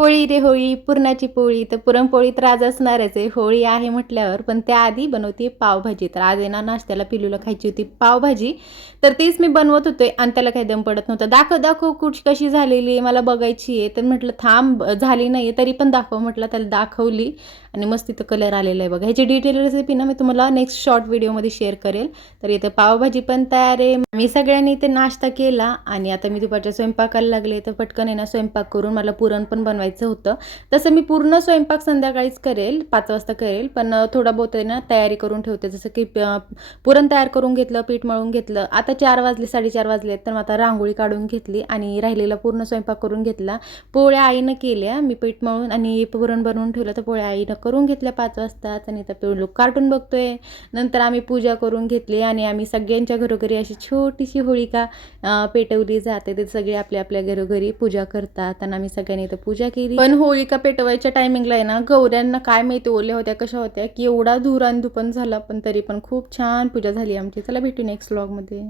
होळी रे होळी, पुरणाची पोळी. तर पुरणपोळी तर आज असणारच आहे. होळी आहे म्हटल्यावर. पण त्याआधी बनवते पावभाजी. तर आज आहे ना नाश्त्याला पिलूला खायची होती पावभाजी. तर तीच मी बनवत होते आणि त्याला काही दम पडत नव्हता. "दाखव, दाखव कशी झालेली आहे, मला बघायची आहे." तर म्हटलं, "थांब, झाली नाही आहे तरी पण दाखव." म्हटलं त्याला दाखवली आणि मस्त तिथं कलर आलेला आहे बघा. ह्याची डिटेल रेसिपी ना मी तुम्हाला नेक्स्ट शॉर्ट व्हिडिओमध्ये शेअर करेल. तर इथं पावभाजी पण तयार आहे. मी सगळ्यांनी इथे नाश्ता केला आणि आता मी दुपारच्या स्वयंपाकाला लागले. तर पटकन आहे ना स्वयंपाक करून मला पुरण पण बनवायचं होतं. तसं मी पूर्ण स्वयंपाक संध्याकाळीच करेल, 5 वाजता करेल. पण थोडा बहुत आहे ना तयारी करून ठेवते. जसं की पुरण तयार करून घेतलं, पीठ मळून घेतलं. आता 4 वाजले, 4:30 वाजले. तर मग आता रांगोळी काढून घेतली आणि राहिलेला पूर्ण स्वयंपाक करून घेतला. पोळ्या आईनं केल्या, मी पीठ मळून आणि पुरण बनवून ठेवलं. तर पोळ्या आईनं करून घेतल्या 5 वाजताच आणि आता पिल्लू कार्टून बघतोय. नंतर आम्ही पूजा करून घेतली आणि आम्ही सगळ्यांच्या घरोघरी अशी छोटीशी होळिका पेटवली जाते. ते सगळे आपल्या आपल्या घरोघरी पूजा करतात आणि आम्ही सगळ्यांनी इथं पूजा केली. पण होळिका पेटवायच्या टायमिंगला आहे ना गौऱ्यांना काय माहिती ओल्या होत्या कशा होत्या की एवढा धुरान धुपण झाला, पण तरी पण खूप छान पूजा झाली आमची. चला भेटू नेक्स्ट व्लॉगमध्ये.